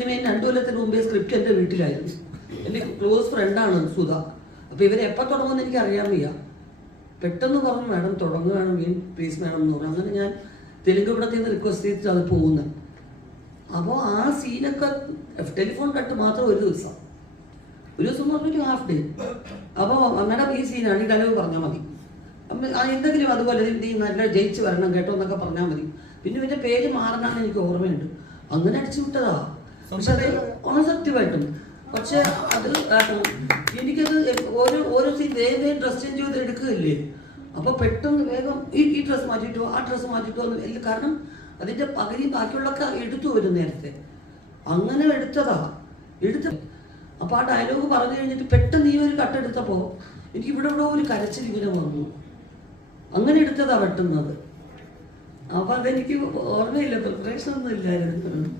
സിനിമയും 2 കൊല്ലത്തിന് മുമ്പേ സ്ക്രിപ്റ്റ് എൻ്റെ വീട്ടിലായിരുന്നു. എൻ്റെ ക്ലോസ് ഫ്രണ്ടാണ് സുധ. അപ്പോൾ ഇവരെപ്പോൾ തുടങ്ങുമെന്ന് എനിക്ക് അറിയാൻ വയ്യ. പെട്ടെന്ന് പറഞ്ഞു മാഡം തുടങ്ങുകയാണെങ്കിൽ പ്ലീസ് മാഡം എന്ന് പറഞ്ഞു. അങ്ങനെ ഞാൻ തെലുങ്ക് പടത്തിൽ നിന്ന് റിക്വസ്റ്റ് ചെയ്തിട്ട് അത് പോകുന്നത്. അപ്പോൾ ആ സീനൊക്കെ ടെലിഫോൺ കട്ട് മാത്രം ഒരു ദിവസം എന്ന് പറഞ്ഞിട്ട് ഹാഫ് ഡേ. അപ്പോൾ മാഡം ഈ സീനാണ്, ഈ ഡയലോഗ് പറഞ്ഞാൽ മതി, എന്തെങ്കിലും അതുപോലെ നീ നല്ല ജയിച്ച് വരണം കേട്ടോ എന്നൊക്കെ പറഞ്ഞാൽ മതി. പിന്നെ ഇതിൻ്റെ പേര് മാറണമെന്ന് എനിക്ക് ഓർമ്മയുണ്ട്. അങ്ങനെ അടിച്ചു വിട്ടതാ. പക്ഷെ അത് സത്യമായിട്ടും. പക്ഷെ അത് എനിക്കത് ഓരോ സീൻ വേഗം ഡ്രസ് ചേഞ്ച് ചെയ്ത് എടുക്കുകയില്ലേ. അപ്പോൾ പെട്ടെന്ന് വേഗം ഈ ഡ്രസ്സ് മാറ്റിയിട്ടോ ആ ഡ്രസ്സ് മാറ്റിയിട്ടോ എന്ന്. കാരണം അതിൻ്റെ പകുതി ബാക്കിയുള്ളൊക്കെ എടുത്തു വരും നേരത്തെ. അങ്ങനെ എടുത്തതാ. അപ്പോൾ ആ ഡയലോഗ് പറഞ്ഞു കഴിഞ്ഞിട്ട് പെട്ടെന്ന് ഈ ഒരു കട്ടെടുത്തപ്പോൾ എനിക്ക് ഇവിടെ ഒരു കരച്ചിൽ ഇങ്ങനെ വന്നു. അങ്ങനെ എടുത്തതാ പെട്ടെന്നത്. അപ്പോൾ അതെനിക്ക് ഓർമ്മയില്ല, പ്രിപ്പറേഷൻ ഒന്നും ഇല്ലായിരുന്നു.